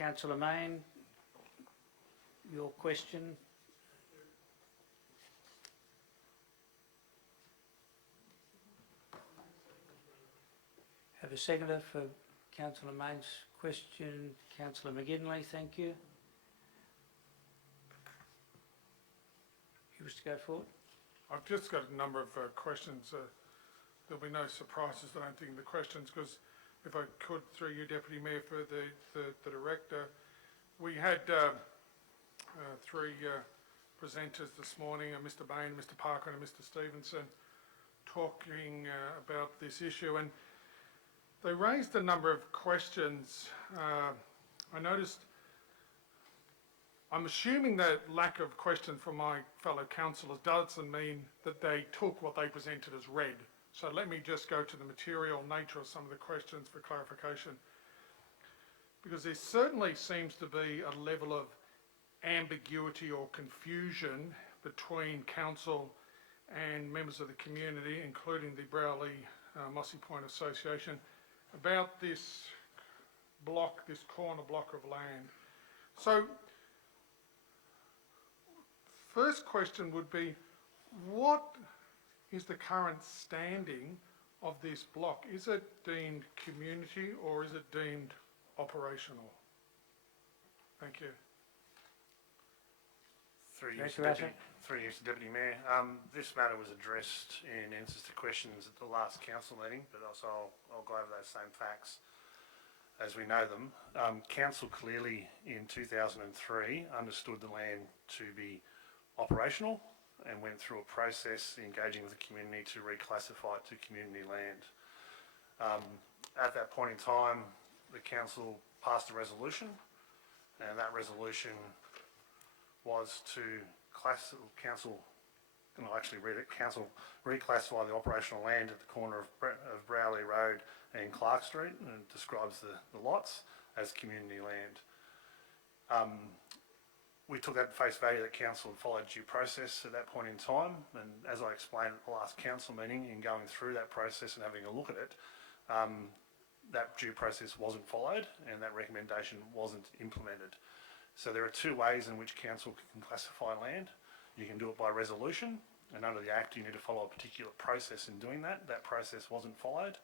Councillor Mayne, your question. Have a seconder for Councillor Mayne's question. Councillor McGinley, thank you. You wish to go forward? I've just got a number of questions. There'll be no surprises, I don't think, in the questions, because if I could, through you, Deputy Mayor, for the Director, we had three presenters this morning, Mr Bain, Mr Parker and Mr Stevenson, talking about this issue, and they raised a number of questions. I noticed, I'm assuming that lack of question from my fellow councillors doesn't mean that they took what they presented as read. So let me just go to the material nature of some of the questions for clarification. Because there certainly seems to be a level of ambiguity or confusion between council and members of the community, including the Broulee Mossy Point Association, about this block, this corner block of land. So, first question would be, what is the current standing of this block? Is it deemed community or is it deemed operational? Thank you. Through you, Deputy Mayor. This matter was addressed in answers to questions at the last council meeting, but also I'll go over those same facts as we know them. Council clearly in 2003 understood the land to be operational and went through a process engaging with the community to reclassify it to community land. At that point in time, the council passed a resolution, and that resolution was to council reclassify the operational land at the corner of Broulee Road and Clark Street, and it describes the lots as community land. We took that at face value that council had followed due process at that point in time, and as I explained at the last council meeting, in going through that process and having a look at it, that due process wasn't followed and that recommendation wasn't implemented. So there are two ways in which council can classify land. You can do it by resolution, and under the Act you need to follow a particular process in doing that. That process wasn't followed.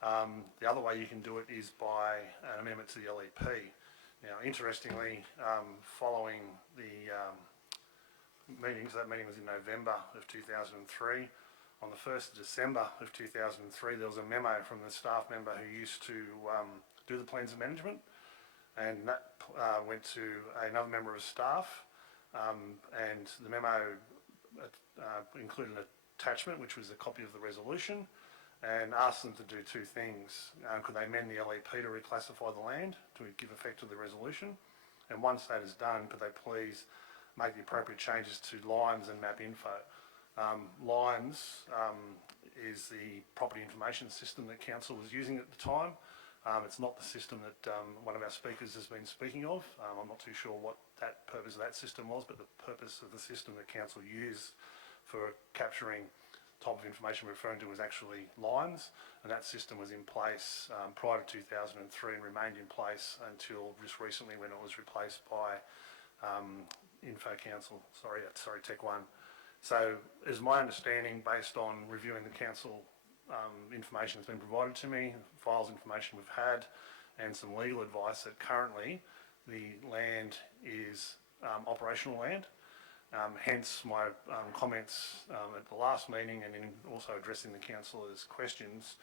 The other way you can do it is by an amendment to the LEP. Now, interestingly, following the meetings, that meeting was in November of 2003. On the 1st of December of 2003, there was a memo from the staff member who used to do the plans of management, and that went to another member of staff, and the memo included an attachment, which was a copy of the resolution, and asked them to do two things. Could they amend the LEP to reclassify the land to give effect to the resolution? And once that is done, could they please make the appropriate changes to lines and map info? Lines is the property information system that council was using at the time. It's not the system that one of our speakers has been speaking of. I'm not too sure what that purpose of that system was, but the purpose of the system that council used for capturing type of information we're referring to was actually lines, and that system was in place prior to 2003 and remained in place until just recently when it was replaced by Tech One. So it is my understanding, based on reviewing the council information that's been provided to me, files information we've had, and some legal advice, that currently the land is operational land. Hence my comments at the last meeting, and in also addressing the councillors' questions,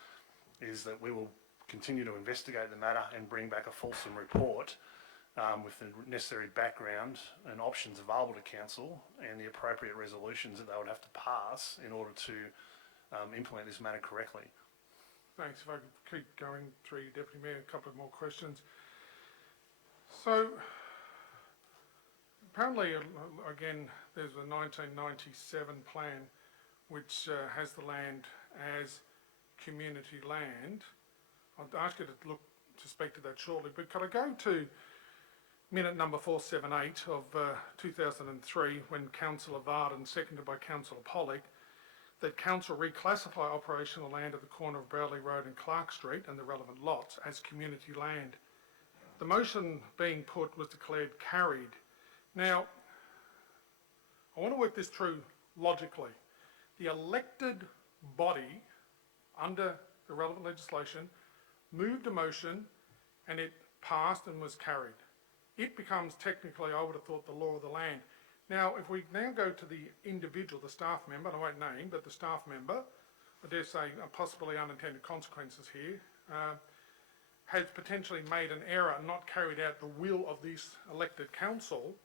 is that we will continue to investigate the matter and bring back a fulsome report with the necessary background and options available to council and the appropriate resolutions that they would have to pass in order to implement this matter correctly. Thanks. If I could keep going through, Deputy Mayor, a couple of more questions. So, apparently, again, there's a 1997 plan which has the land as community land. I'll ask you to speak to that shortly, but could I go to minute number 478 of 2003, when Councillor Varden, seconded by Councillor Pollock, that council reclassify operational land at the corner of Broulee Road and Clark Street and the relevant lots as community land. the motion being put was declared carried. Now, I want to work this through logically. The elected body, under the relevant legislation, moved a motion and it passed and was carried. It becomes technically, I would have thought, the law of the land. Now, if we now go to the individual, the staff member, and I won't name, but the staff member, I dare say possibly unintended consequences here, has potentially made an error and not carried out the will of this elected council,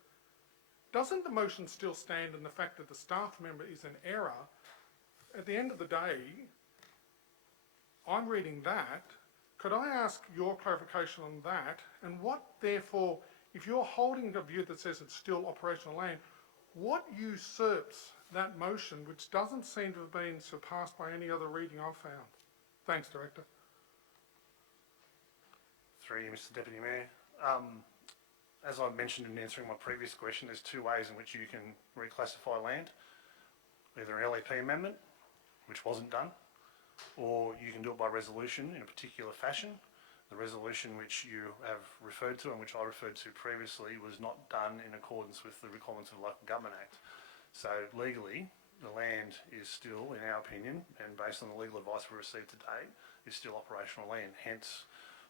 doesn't the motion still stand in the fact that the staff member is an error? At the end of the day, I'm reading that. Could I ask your clarification on that? And what, therefore, if you're holding a view that says it's still operational land, what usurps that motion, which doesn't seem to have been surpassed by any other reading I've found? Thanks, Director. Through you, Mr. Deputy Mayor. As I mentioned in answering my previous question, there's two ways in which you can reclassify land. Either an LEP amendment, which wasn't done, or you can do it by resolution in a particular fashion. The resolution which you have referred to and which I referred to previously was not done in accordance with the requirements of the Local Government Act. So legally, the land is still, in our opinion, and based on the legal advice we received to date, is still operational land. Hence,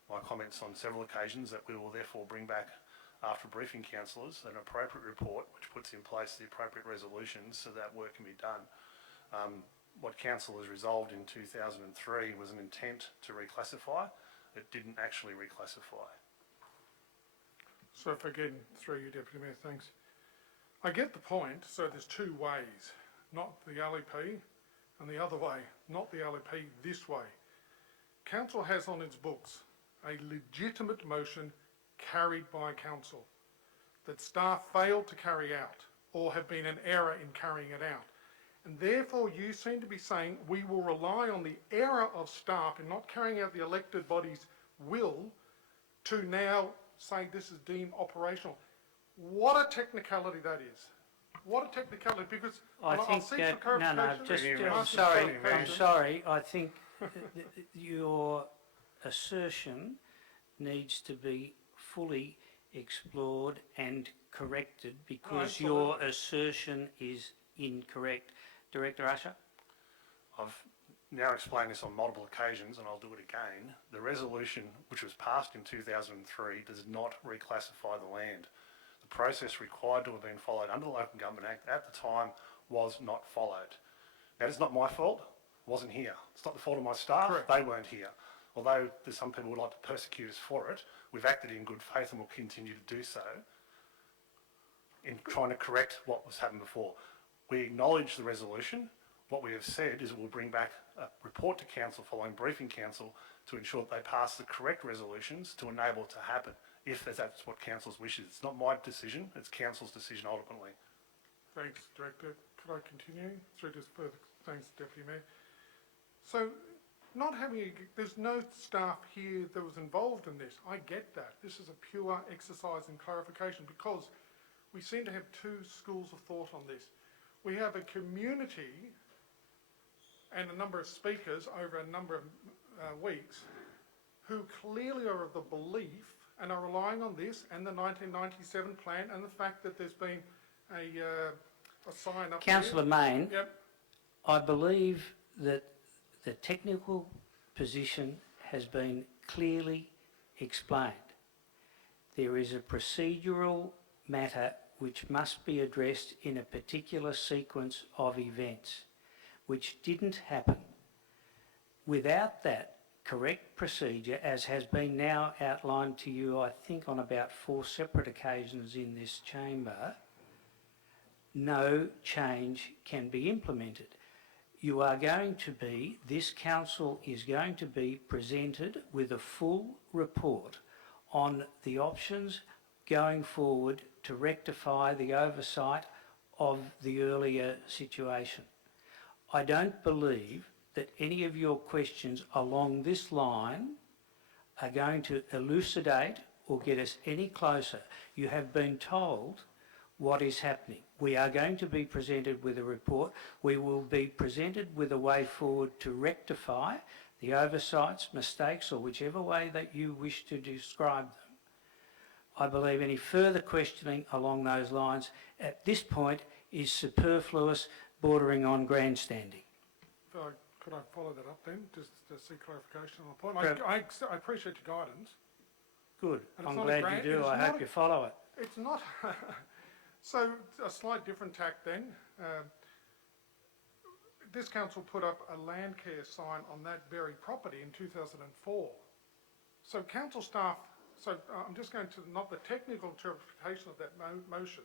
my comments on several occasions that we will therefore bring back after briefing councillors an appropriate report which puts in place the appropriate resolutions so that work can be done. What council has resolved in 2003 was an intent to reclassify. It didn't actually reclassify. So if again, through you, Deputy Mayor, thanks. I get the point. So there's two ways, not the LEP and the other way, not the LEP, this way. Council has on its books a legitimate motion carried by council that staff failed to carry out or have been an error in carrying it out. And therefore you seem to be saying we will rely on the error of staff in not carrying out the elected body's will to now say this is deemed operational. What a technicality that is. What a technicality, because I think seek for clarification. I'm sorry. I think your assertion needs to be fully explored and corrected because your assertion is incorrect. Director Usher? I've now explained this on multiple occasions and I'll do it again. The resolution which was passed in 2003 does not reclassify the land. The process required to have been followed under the Local Government Act at the time was not followed. Now, it's not my fault. I wasn't here. It's not the fault of my staff. Correct. They weren't here. Although there's some people would like to persecute us for it, we've acted in good faith and will continue to do so in trying to correct what was happened before. We acknowledge the resolution. What we have said is we'll bring back a report to council following briefing council to ensure that they pass the correct resolutions to enable it to happen, if that's what council's wishes. It's not my decision, it's council's decision ultimately. Thanks, Director. Could I continue? Through just further, thanks, Deputy Mayor. So, not having, there's no staff here that was involved in this. I get that. This is a pure exercise in clarification because we seem to have two schools of thought on this. We have a community and a number of speakers over a number of weeks who clearly are of the belief and are relying on this and the 1997 plan and the fact that there's been a sign up Councillor Mayne, Yep. I believe that the technical position has been clearly explained. There is a procedural matter which must be addressed in a particular sequence of events, which didn't happen. Without that correct procedure, as has been now outlined to you, I think on about 4 separate occasions in this chamber, no change can be implemented. You are going to be, this council is going to be presented with a full report on the options going forward to rectify the oversight of the earlier situation. I don't believe that any of your questions along this line are going to elucidate or get us any closer. You have been told what is happening. We are going to be presented with a report. We will be presented with a way forward to rectify the oversights, mistakes, or whichever way that you wish to describe them. I believe any further questioning along those lines at this point is superfluous, bordering on grandstanding. Could I follow that up then, just to see clarification on the point? I appreciate your guidance. Good. And it's I'm not a glad grant- you do. it's I not hope a- you follow it. It's not. So, a slight different tack then. This council put up a land care sign on that very property in 2004. So council staff, I'm just going to, not the technical interpretation of that motion.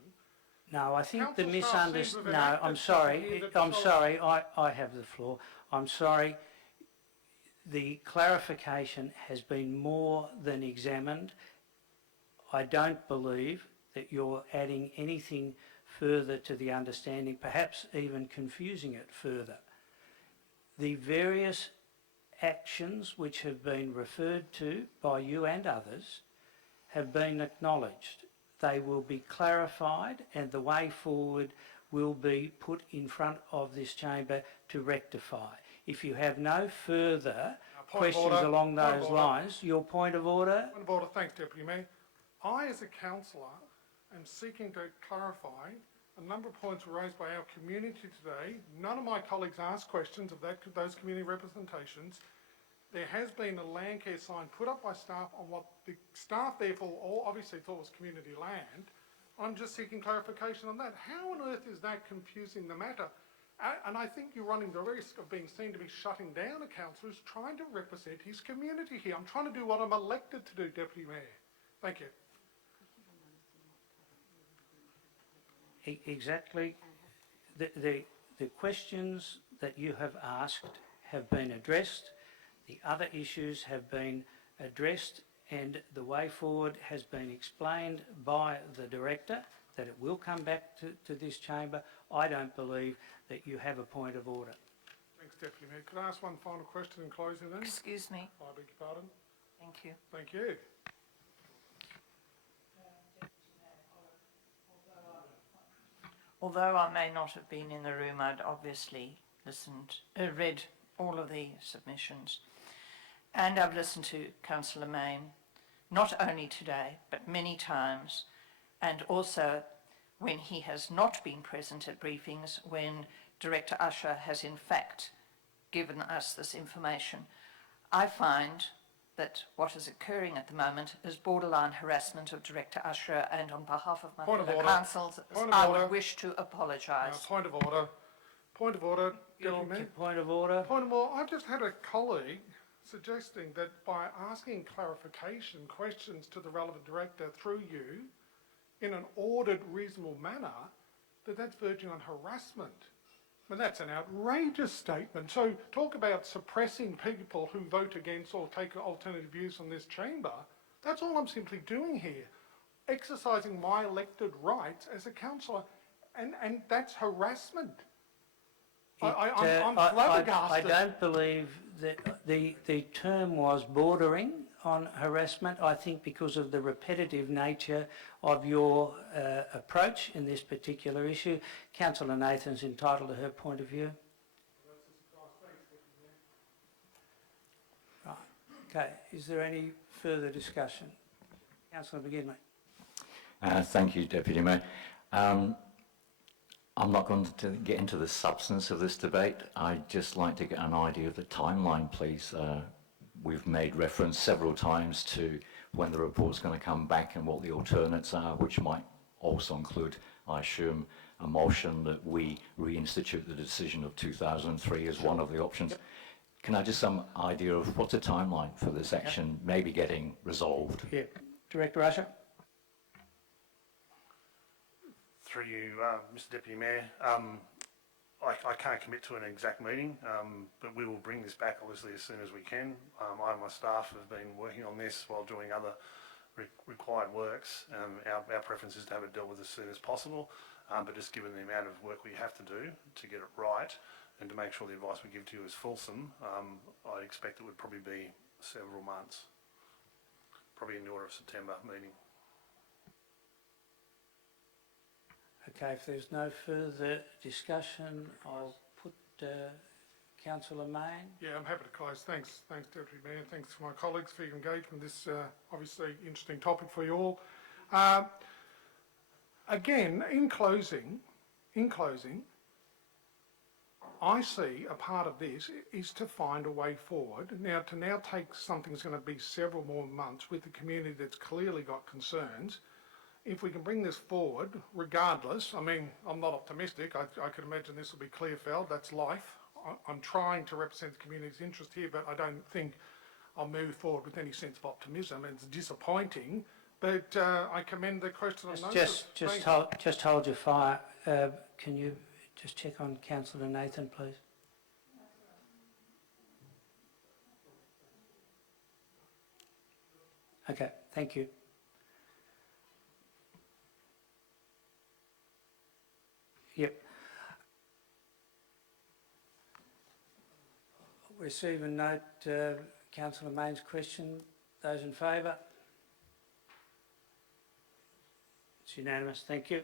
No, I think the Council staff seem to have No, enacted I'm something here sorry. that I'm solves- sorry. I have the floor. I'm sorry. The clarification has been more than examined. I don't believe that you're adding anything further to the understanding, perhaps even confusing it further. The various actions which have been referred to by you and others have been acknowledged. They will be clarified and the way forward will be put in front of this chamber to rectify. If you have no further Point of questions order, along point of those order. lines, your point of order? Point of order, thanks Deputy Mayor. I, as a councillor, am seeking to clarify a number of points were raised by our community today. None of my colleagues asked questions of those community representations. There has been a land care sign put up by staff on what the staff therefore all obviously thought was community land. I'm just seeking clarification on that. How on earth is that confusing the matter? And I think you're running the risk of being seen to be shutting down a councillor who's trying to represent his community here. I'm trying to do what I'm elected to do, Deputy Mayor. Thank you. Exactly. The questions that you have asked have been addressed. The other issues have been addressed and the way forward has been explained by the Director that it will come back to this chamber. I don't believe that you have a point of order. Thanks, Deputy Mayor. Could I ask one final question in closing then? Excuse me. I beg your pardon. Thank you. Thank you. Although I may not have been in the room, I'd obviously read all of the submissions. And I've listened to Councillor Mayne, not only today, but many times, and also when he has not been present at briefings, when Director Usher has in fact given us this information. I find that what is occurring at the moment is borderline harassment of Director Usher, and on behalf of my Point of fellow order. councils, Point of I order. would wish to apologise. Point of order. Point of order, Deputy Mayor. Point of order. Point of order. I've just had a colleague suggesting that by asking clarification questions to the relevant director through you in an ordered, reasonable manner, that's verging on harassment. I mean, that's an outrageous statement. So talk about suppressing people who vote against or take alternative views from this chamber. That's all I'm simply doing here. Exercising my elected rights as a councillor. And that's harassment. I'm flabbergasted. I don't believe that the term was bordering on harassment. I think because of the repetitive nature of your approach in this particular issue. Councillor Nathan's entitled to her point of view. Right. Okay. Is there any further discussion? Councillor McGinley. Thank you, Deputy Mayor. I'm not going to get into the substance of this debate. I'd just like to get an idea of the timeline, please. We've made reference several times to when the report's going to come back and what the alternates are, which might also include, I assume, a motion that we reinstitute the decision of 2003 as one of the options. Yep. Can I just some idea of what's the timeline for this action maybe getting resolved? Yeah. Director Usher. Through you, Mr Deputy Mayor, I can't commit to an exact meeting, but we will bring this back obviously as soon as we can. I and my staff have been working on this while doing other required works. Our preference is to have it dealt with as soon as possible, but just given the amount of work we have to do to get it right and to make sure the advice we give to you is fulsome, I expect it would probably be several months, probably in the order of September meeting. Okay, if there's no further discussion, I'll put Councillor Mayne. Yeah, I'm happy to close. Thanks, Deputy Mayor. Thanks to my colleagues for your engagement. This obviously interesting topic for you all. Again, in closing, I see a part of this is to find a way forward. Now, to now take something that's going to be several more months with the community that's clearly got concerns, if we can bring this forward, regardless, I mean, I'm not optimistic. I could imagine this will be clear-felled. That's life. I'm trying to represent the community's interest here, but I don't think I'll move forward with any sense of optimism. It's disappointing, but I commend the question on notice. Just hold your fire. Can you just check on Councillor Nathan, please? Okay, thank you. Yep. Receive and note Councillor Mayne's question. Those in favour? It's unanimous. Thank you.